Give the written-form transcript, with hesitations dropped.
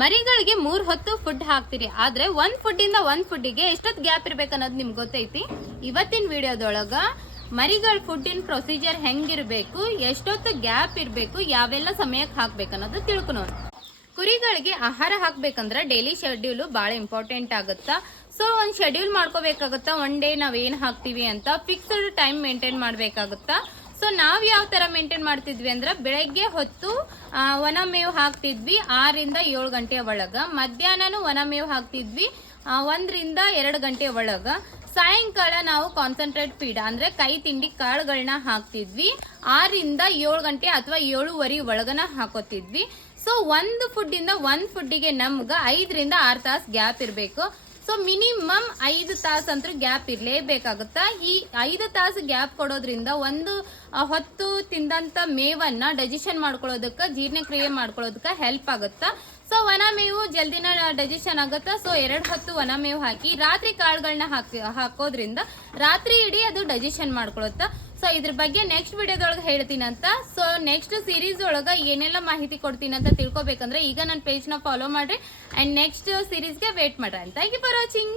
ಮರಿಗಳಿಗೆ 3 ಹೊತ್ತು ಫುಡ್ ಹಾಕ್ತಿರಿ, ಆದ್ರೆ ಒಂದ್ ಫುಡ್ ಇಂದ ಒಂದ್ ಫುಡ್ಡಿಗೆ ಎಷ್ಟೊತ್ತು ಗ್ಯಾಪ್ ಇರ್ಬೇಕು ಅನ್ನೋದು ನಿಮ್ಗೆ ಗೊತ್ತೈತಿ. ಇವತ್ತಿನ ವಿಡಿಯೋದೊಳಗ ಮರಿಗಳ ಫುಡ್ಡಿನ ಪ್ರೊಸೀಜರ್ ಹೆಂಗಿರ್ಬೇಕು, ಎಷ್ಟೊತ್ತು ಗ್ಯಾಪ್ ಇರಬೇಕು, ಯಾವೆಲ್ಲ ಸಮಯಕ್ಕೆ ಹಾಕ್ಬೇಕು ಅನ್ನೋದು ತಿಳ್ಕೊಳೋಣ. ಕುರಿಗಳಿಗೆ ಆಹಾರ ಹಾಕ್ಬೇಕಂದ್ರೆ ಡೈಲಿ ಶೆಡ್ಯೂಲ್ ಭಾಳ ಇಂಪಾರ್ಟೆಂಟ್ ಆಗುತ್ತಾ. ಸೊ ಒಂದು ಶೆಡ್ಯೂಲ್ ಮಾಡ್ಕೋಬೇಕಾಗುತ್ತಾ. ಒನ್ ಡೇ ನಾವೇನು ಹಾಕ್ತೀವಿ ಅಂತ ಫಿಕ್ಸ್ಡ್ ಟೈಮ್ ಮೇಂಟೈನ್ ಮಾಡಬೇಕಾಗುತ್ತಾ. ಸೊ ನಾವು ಯಾವ ಥರ ಮೇಂಟೈನ್ ಮಾಡ್ತಿದ್ವಿ ಅಂದ್ರೆ ಬೆಳಗ್ಗೆ ಹೊತ್ತು ಒಣ ಮೇವು ಹಾಕ್ತಿದ್ವಿ 6 ರಿಂದ 7 ಗಂಟೆ ಒಳಗೆ. ಮಧ್ಯಾಹ್ನನೂ ಒಣ ಮೇವು ಹಾಕ್ತಿದ್ವಿ 1 ರಿಂದ 2 ಗಂಟೆ ಒಳಗೆ. ಸಾಯಂಕಾಲ ನಾವು ಕಾನ್ಸಂಟ್ರೇಟ್ ಫೀಡ್ ಅಂದ್ರೆ ಕೈ ತಿಂಡಿ ಕಾಳುಗಳನ್ನ ಹಾಕ್ತಿದ್ವಿ 6 ರಿಂದ 7 ಗಂಟೆ ಅಥವಾ 7:30 ಒಳಗನ ಹಾಕೋತಿದ್ವಿ. ಸೊ ಒಂದು ಫುಡ್ಡಿಂದ ಒಂದು ಫುಡ್ಡಿಗೆ ನಮ್ಗೆ 5 ರಿಂದ 6 ತಾಸು ಗ್ಯಾಪ್ ಇರಬೇಕು. ಸೊ ಮಿನಿಮಮ್ 5 ತಾಸು ಅಂತೂ ಗ್ಯಾಪ್ ಇರಲೇಬೇಕಾಗುತ್ತಾ. ಈ 5 ತಾಸು ಗ್ಯಾಪ್ ಕೊಡೋದ್ರಿಂದ ಒಂದು ಹೊತ್ತು ತಿಂದಂಥ ಮೇವನ್ನ ಡೈಜೆಷನ್ ಮಾಡ್ಕೊಳ್ಳೋದಕ್ಕೆ, ಜೀರ್ಣಕ್ರಿಯೆ ಮಾಡ್ಕೊಳ್ಳೋದಕ್ಕೆ ಹೆಲ್ಪ್ ಆಗುತ್ತಾ. ಸೊ ಒಣ ಮೇವು ಜಲ್ದಿನ ಡೈಜೆಷನ್ ಆಗುತ್ತಾ. ಸೊ 2 ಹೊತ್ತು ಒಣ ಮೇವು ಹಾಕಿ ರಾತ್ರಿ ಕಾಳುಗಳನ್ನ ಹಾಕೋದ್ರಿಂದ ರಾತ್ರಿ ಇಡೀ ಅದು ಡೈಜೆಷನ್ ಮಾಡ್ಕೊಳುತ್ತಾ. ಸೊ ಇದ್ರ ಬಗ್ಗೆ ನೆಕ್ಸ್ಟ್ ವಿಡಿಯೋದೊಳಗೆ ಹೇಳ್ತೀನಂತ. ಸೊ ನೆಕ್ಸ್ಟ್ ಸೀರೀಸ್ ಒಳಗೆ ಏನೆಲ್ಲ ಮಾಹಿತಿ ಕೊಡ್ತೀನಿ ಅಂತ ತಿಳ್ಕೊಬೇಕಂದ್ರೆ ಈಗ ನನ್ನ ಪೇಜ್ನ ಫಾಲೋ ಮಾಡ್ರಿ ಅಂಡ್ ನೆಕ್ಸ್ಟ್ ಸೀರೀಸ್ಗೆ ವೇಟ್ ಮಾಡ್ರಿ. Thank you for watching.